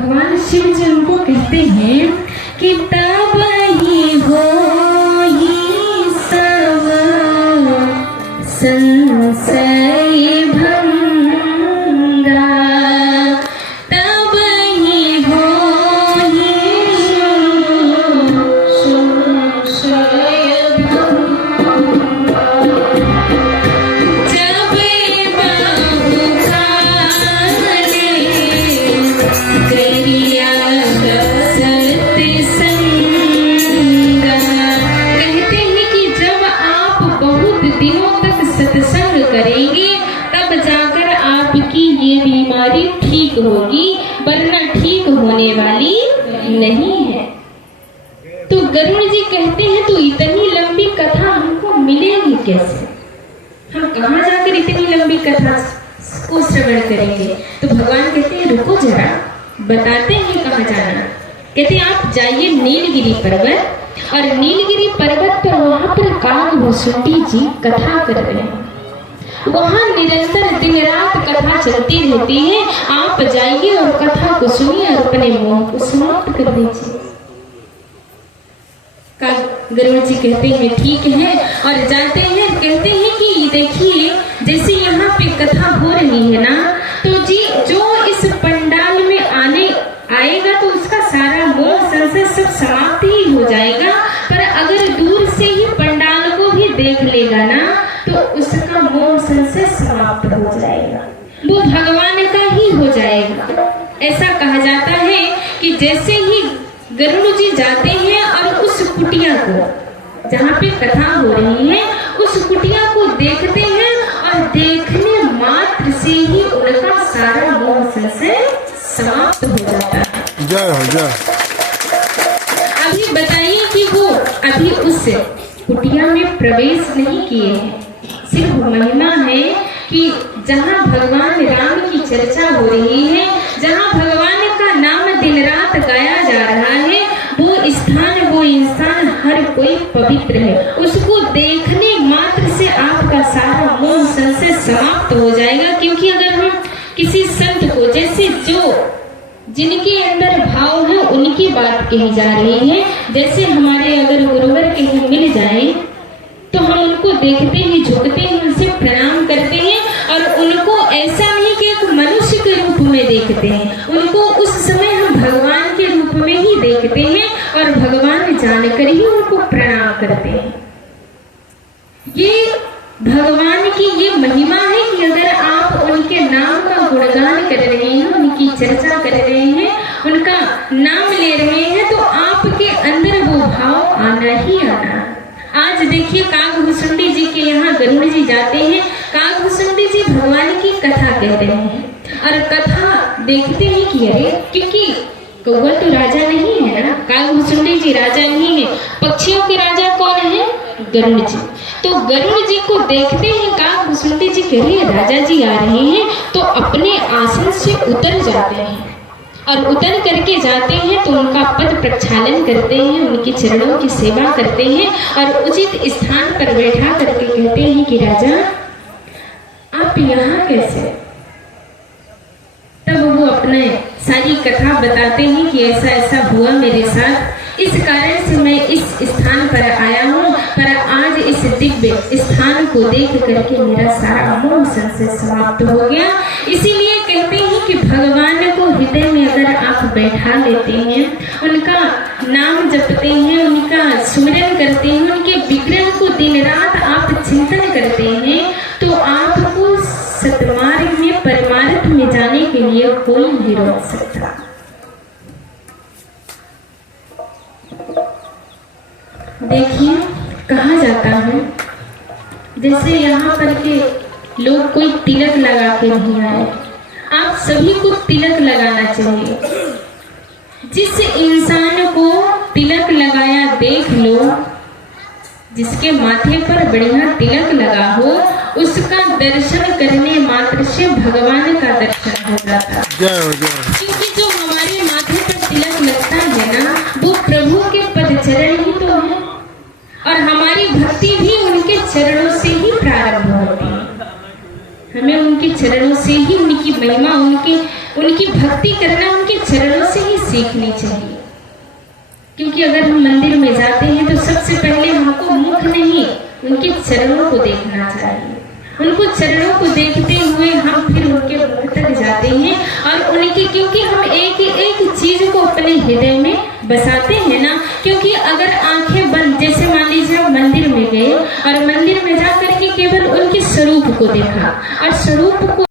भगवान शिव जी उनको कहते हैं कि तब ही हो सब संशय भंगा, तब ही हो संशय भंगा, जब बाहु खाले करिया सत्संगा। कहते हैं कि जब आप बहुत दिनों तक सत्संग करेंगे तब जाकर आपकी ये बीमारी ठीक होगी, वरना ठीक होने वाली नहीं है। तो गरुड़ जी कहते हैं तो इतनी लंबी कथा हमको मिलेगी कैसे, हम कहाँ जाकर इतनी लंबी कथा को श्रवण करेंगे। तो भगवान कहते हैं रुको जरा, बताते हैं कहाँ जाना। कहते हैं आप जाइए नीलगिरी पर्वत, और नीलगिरी पर्वत पर वहां पर कागभूषुंडी जी कथा कर रहे हैं। वहां निरंतर दिन रात कथा चलती रहती है। आप जाइए और कथा को सुनिए और अपने मोह को समाप्त कर दीजिए। गरुड़ जी कहते हैं ठीक है, और जाते हैं। कहते हैं कि देखिए जैसे यहाँ पे कथा हो रही है ना, तो जी जो इस पंडाल में आएगा तो उसका सारा मोह संशय सब समाप्त ही हो जाएगा। पर अगर दूर से ही पंडाल को भी देख लेगा ना तो उसका मोह संशय समाप्त हो जाएगा, वो भगवान का ही हो जाएगा। ऐसा कहा जाता है कि जैसे ही गरुड़ जी जाते हैं और उस कुटिया को जहाँ पे कथा हो रही है उस कुटिया को देखते हैं, और देखने मात्र से ही उनका सारा मोह संशय समाप्त हो जाता है। जय हो जय। अभी बताइए कि वो अभी उस कुटिया में प्रवेश नहीं किए हैं। सिर्फ महिमा है कि जहाँ भगवान राम की चर्चा हो रही है, जहाँ भगवान का नाम दिन रात गाया जा रहा है, वो स्थान वो इंसान हर कोई पवित्र है। उसको देखने मात्र से आपका सारा मोह संशय समाप्त हो जाएगा। क्योंकि अगर हम किसी संत को, जैसे जो जिनके अंदर भाव है उनकी बात कही जा रही है, जैसे हमारे अगर गुरुवर कहीं मिल जाए तो हम उनको देखते हैं, झुकते हैं, उनसे प्रणाम करते हैं, और उनको ऐसा नहीं कि एक मनुष्य के रूप में देखते हैं, उनको उस समय हम भगवान के रूप में ही देखते हैं और भगवान जानकर ही उनको प्रणाम करते हैं। ये भगवान की ये महिमा है कि अगर आप उनके नाम का गुणगान कर रहे हैं, उनकी चर्चा कर रहे हैं, उनका नाम ले रहे हैं, तो आपके अंदर वो भाव आना ही आना। आज देखिए कागभूषुंडी जी के यहाँ गरुड़ जी जाते हैं, कागभूषुंडी जी भगवान की कथा कह रहे हैं, और कथा देखते हैं कि अरे, क्योंकि कौवा तो राजा नहीं है ना, कागभूषुंडी जी राजा नहीं है, पक्षियों के राजा कौन है? गरुड़ जी। तो गरुड़ जी को देखते हैं कागभूषुंडी जी कह रहे राजा जी आ रहे हैं, तो अपने आसन से उतर जाते हैं, और उतर करके जाते हैं तो उनका पद प्रक्षालन करते हैं, उनके चरणों की सेवा करते हैं, और उचित स्थान पर बैठा करके कहते हैं कि राजा आप यहाँ कैसे? तब वो अपने सारी कथा बताते हैं कि ऐसा ऐसा हुआ मेरे साथ, इस कारण से मैं इस स्थान पर आया हूँ, पर आज इस दिव्य स्थान को देख करके मेरा सारा मोह संशय समाप्त हो गया। इसीलिए कहते हैं कि भगवान को हृदय में अगर आप बैठा लेते हैं, उनका नाम जपते हैं, उनका सुमिरन करते हैं, उनके विग्रह को दिन रात आप चिंतन करते हैं, तो आपको सतमार्ग में परमार्थ में जाने के लिए कोई नहीं रोक सकता। देखिए कहा जाता है जैसे यहाँ पर के लोग कोई तिलक लगा के नहीं आए, आप सभी को तिलक लगाना चाहिए। जिस इंसान को तिलक लगाया देख लो, जिसके माथे पर बढ़िया तिलक लगा हो, उसका दर्शन करने मात्र से भगवान का दर्शन हो जाता है। क्योंकि जो हमारे माथे पर तिलक लगता है ना, वो प्रभु के पद चरण ही तो है, और हमारी भक्ति भी उनके चरणों से ही प्रारंभ होती है। हमें उनके चरणों से ही उनकी महिमा, उनकी भक्ति करना उनके चरणों से सीखनी चाहिए। क्योंकि अगर हम मंदिर में जाते हैं तो सबसे पहले हमको मुख नहीं, उनके चरणों को देखना चाहिए। उनको चरणों को देखते हुए हम फिर उनके मुख तक जाते हैं और उनकी, क्योंकि हम एक एक चीज को अपने हृदय में बसाते हैं ना। क्योंकि अगर आंखें बंद, जैसे मान लीजिए आप मंदिर में गए और मंदिर में जाकर के केवल उनके स्वरूप को देखा और स्वरूप को